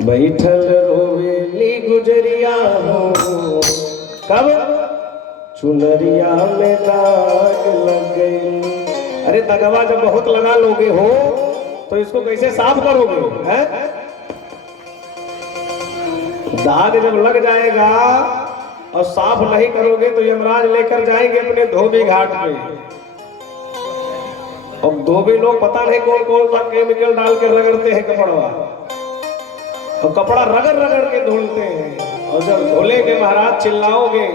बैठल रोवेली गुजरिया हो, कब चुनरिया में दाग लग गई। अरे दगवा जब बहुत लगा लोगे हो तो इसको कैसे साफ करोगे हैं? दाग जब लग जाएगा और साफ नहीं करोगे तो यमराज लेकर जाएंगे अपने धोबी घाट पे। अब धोबी लोग पता नहीं कौन कौन सा केमिकल डाल के रगड़ते हैं कपड़ा, और कपड़ा रगड़ रगड़ के धुलते हैं, और जब धुलेंगे महाराज चिल्लाओगे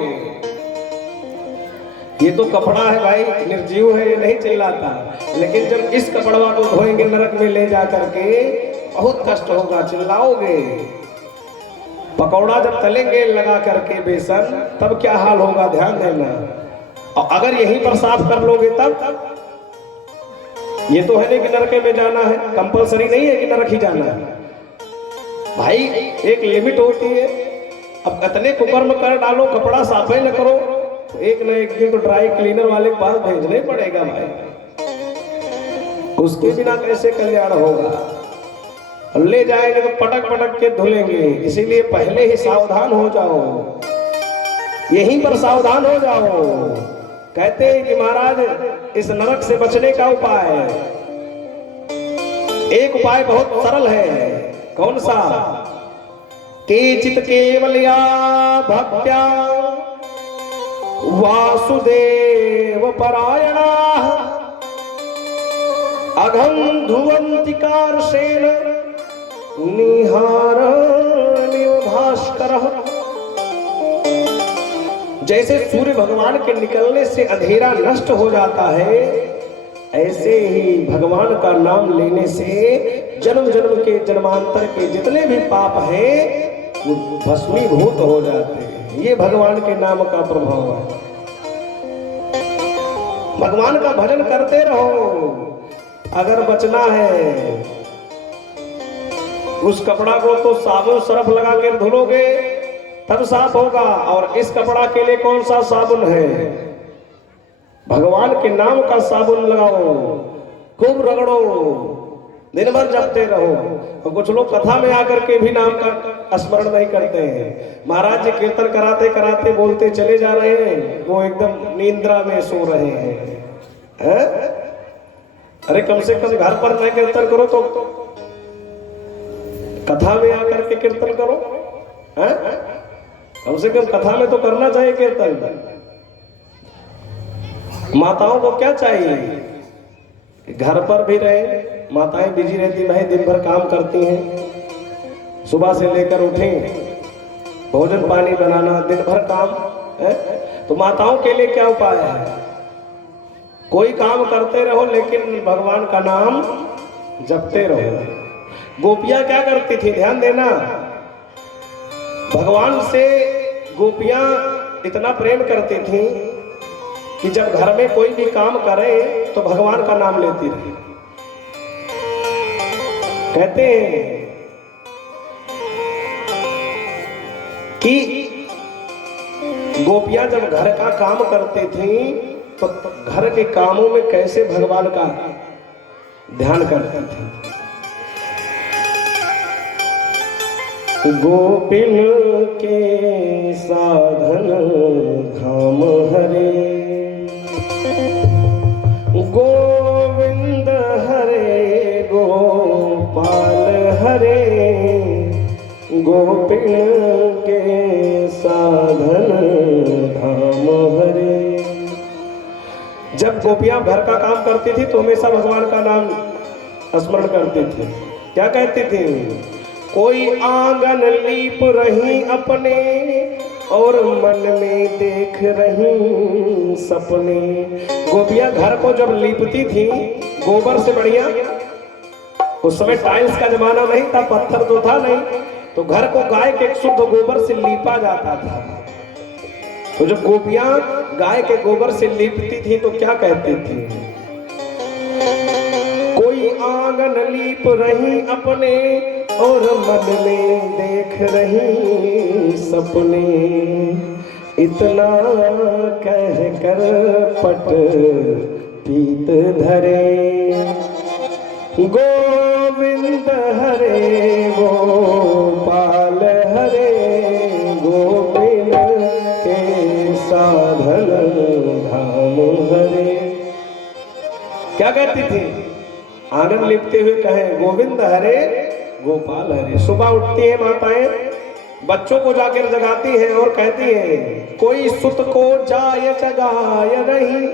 ये तो कपड़ा है भाई, निर्जीव है, ये नहीं चिल्लाता। लेकिन जब इस कपड़वा को धोएंगे नरक में ले जा करके बहुत कष्ट होगा, चिल्लाओगे। पकौड़ा जब तलेंगे लगा करके बेसन, तब क्या हाल होगा ध्यान देना। और अगर यहीं पर साफ कर लोगे तब ये तो है नहीं कि नरक में जाना है, कंपलसरी नहीं है कि नरक ही जाना है भाई, एक लिमिट होती है। अब कितने कुकर्म कर डालो, कपड़ा साफ ही न करो, एक न एक दिन तो ड्राई क्लीनर वाले के पास भेजना ही पड़ेगा भाई, उसके बिना कैसे कल्याण होगा। ले जाएंगे तो पटक पटक के धुलेंगे, इसीलिए पहले ही सावधान हो जाओ, यहीं पर सावधान हो जाओ। कहते हैं कि महाराज इस नरक से बचने का उपाय, एक उपाय बहुत सरल है। कौन सा? केचित केवलया भक्त्या वासुदेव परायणा अघं धुवन्ति कार्षेण निहारण्यो भास्करः। जैसे सूर्य भगवान के निकलने से अंधेरा नष्ट हो जाता है, ऐसे ही भगवान का नाम लेने से जन्म जन्म के जन्मांतर के जितने भी पाप हैं वो भस्मीभूत हो जाते हैं। ये भगवान के नाम का प्रभाव है। भगवान का भजन करते रहो। अगर बचना है उस कपड़ा को तो साबुन सरफ लगा कर धुलोगे तब साफ होगा, और इस कपड़ा के लिए कौन सा साबुन है? भगवान के नाम का साबुन लगाओ, खूब रगड़ो, दिन भर जपते रहो। और कुछ लोग कथा में आकर के भी नाम का स्मरण नहीं करते हैं। महाराज जी कीर्तन कराते कराते बोलते चले जा रहे हैं, वो एकदम निद्रा में सो रहे हैं। अरे कम से कम घर पर नहीं कीर्तन करो तो कथा में आकर के कीर्तन करो, कम से कम कथा में तो करना चाहिए कीर्तन। माताओं को क्या चाहिए? घर पर भी रहे, माताएं बिजी रहती भाई, दिन भर काम करती हैं, सुबह से लेकर उठे भोजन पानी बनाना, दिन भर काम है। तो माताओं के लिए क्या उपाय है? कोई काम करते रहो लेकिन भगवान का नाम जपते रहो। गोपियां क्या करती थी ध्यान देना, भगवान से गोपियां इतना प्रेम करती थी कि जब घर में कोई भी काम करे तो भगवान का नाम लेती रही। कहते हैं कि गोपियां जब घर का काम करती थी तो घर के कामों में कैसे भगवान का ध्यान करती थी। गोपिन के साधन धाम हरे, गोविंद हरे गोपाल हरे, गोपिन के साधन धाम हरे। जब गोपियां घर का काम करती थी तो हमेशा भगवान का नाम स्मरण करती थी। क्या कहती थी? कोई आंगन लीप रही अपने और मन में देख रही सपने। गोपियां घर को जब लीपती थी गोबर से, बढ़िया उस समय टाइल्स का जमाना नहीं था, पत्थर तो था नहीं, तो घर को गाय के शुद्ध गोबर से लीपा जाता था। तो जब गोपियां गाय के गोबर से लीपती थी तो क्या कहती थी? कोई आंगन लीप रही अपने और मन में देख रही सपने, इतना कह कर पट पीत धरे, गोविंद हरे गोपाल कहती थी? आंगन लिपते हुए कहें गोविंद हरे गोपाल हरे। सुबह उठती है माताएं, बच्चों को जाकर जगाती हैं और कहती हैं कोई सुत को जाय जगाय नहीं,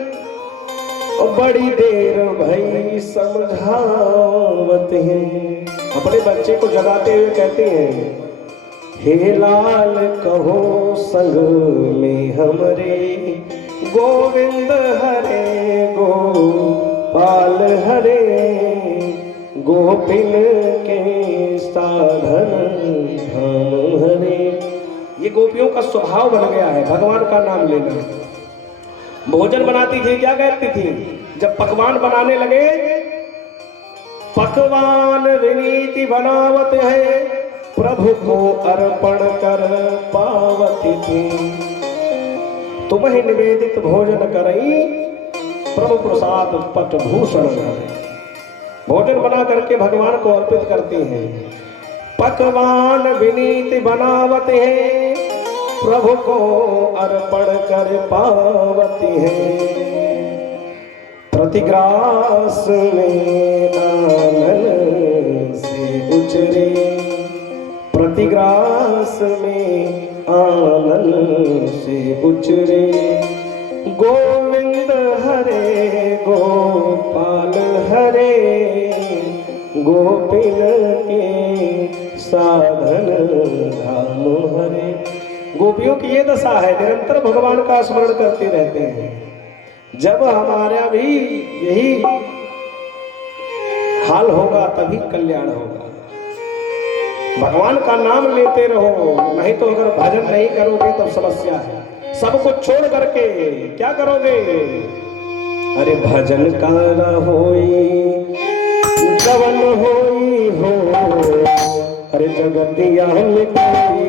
और बड़ी देर भई समझावत हैं। अपने बच्चे को जगाते हुए कहते हैं हे लाल कहो संग में हमरे, गोविंद हरे गोपाल हरे, गोपिन के साधन धाम हरे। ये गोपियों का स्वभाव बन गया है भगवान का नाम लेना। भोजन बनाती थी, क्या कहती थी? जब पकवान बनाने लगे, पकवान विनीति बनावत है, प्रभु को अर्पण कर पावती थी। तुम्हें निवेदित भोजन करई, प्रभु प्रसाद पट भूषण करई। भोजन बना करके भगवान को अर्पित करती हैं। पकवान विनीति बनावत है, प्रभु को अर्पण कर पावती है। प्रतिग्रास में आनन से उचरे, प्रतिग्रास में आनन से उचरे, गोविंद हरे गोपाल हरे, गोपिन के साधन धाम हरे। गोपियों की ये दशा है, निरंतर भगवान का स्मरण करते रहते हैं। जब हमारा भी यही हाल होगा तभी कल्याण होगा। भगवान का नाम लेते रहो, नहीं तो अगर भजन नहीं करोगे तब समस्या है। सब कुछ छोड़ करके क्या करोगे? अरे भजन कर होई जवन होई हो, अरे जगतिया में कोई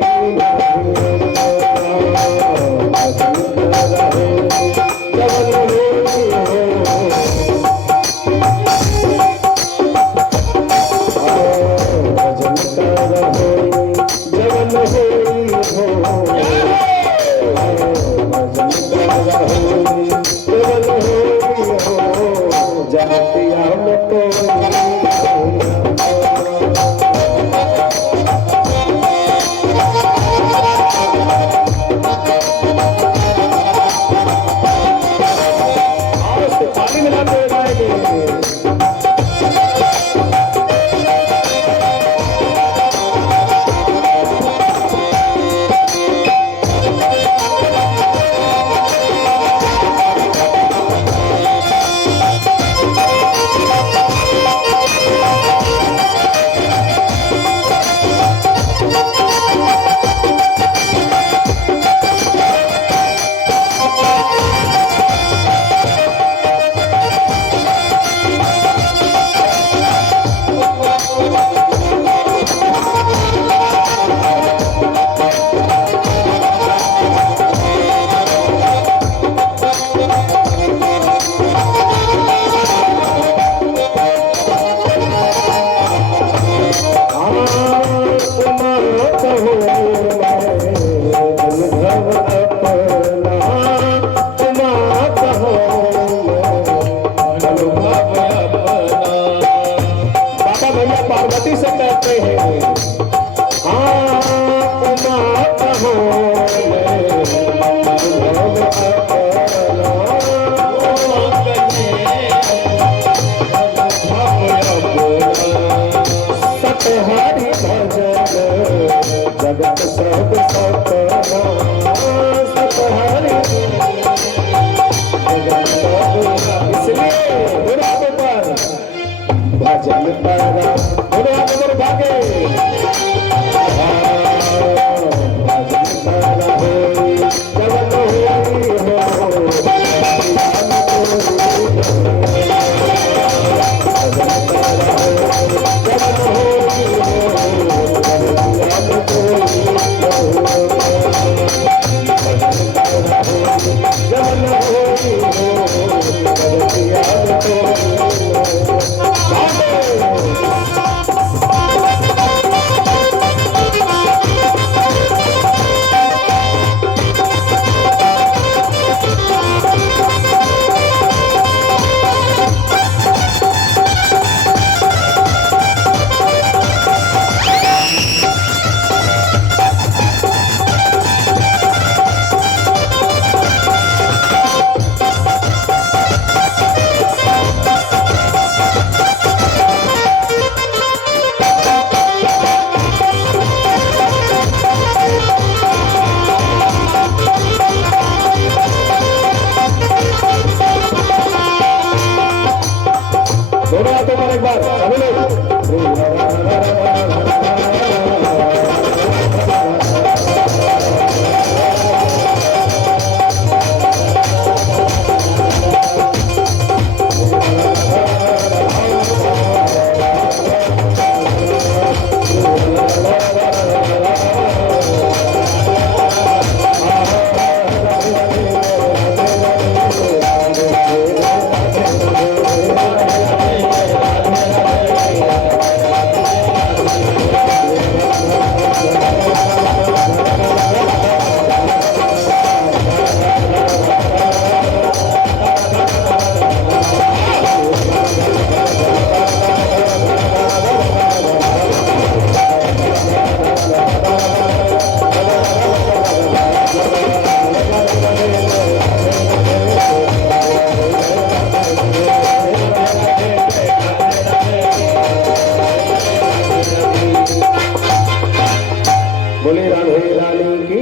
बोले राधे रानी की।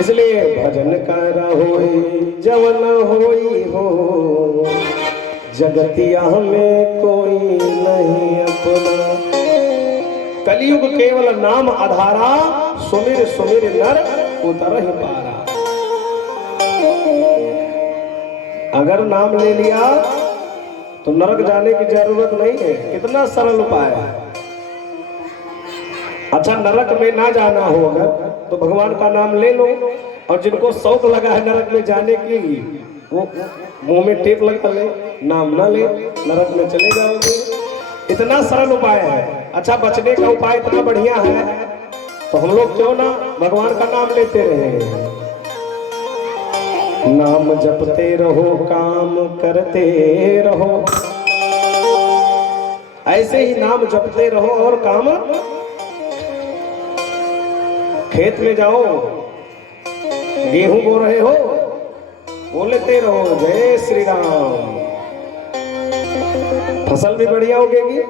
इसलिए भजन कर होई जवन होई हो, जगतिया में कोई नहीं अपना। कलयुग केवल नाम आधारा, सुमिर सुमिर नर उतर ही पारा। अगर नाम ले लिया तो नरक जाने की जरूरत नहीं है। कितना सरल उपाय है। अच्छा, नरक में ना जाना हो अगर तो भगवान का नाम ले लो, और जिनको शौक लगा है नरक में जाने की, वो मुंह में टेप लगा ले, नाम ना ले, नरक में चले जाओगे। इतना सरल उपाय है। अच्छा, बचने का उपाय इतना बढ़िया है, तो हम लोग क्यों ना भगवान का नाम लेते रहे। नाम जपते रहो, काम करते रहो। ऐसे ही नाम जपते रहो और काम। खेत में जाओ, गेहूं बो रहे हो, बोलते रहो जय श्री राम, फसल भी बढ़िया उगेगी।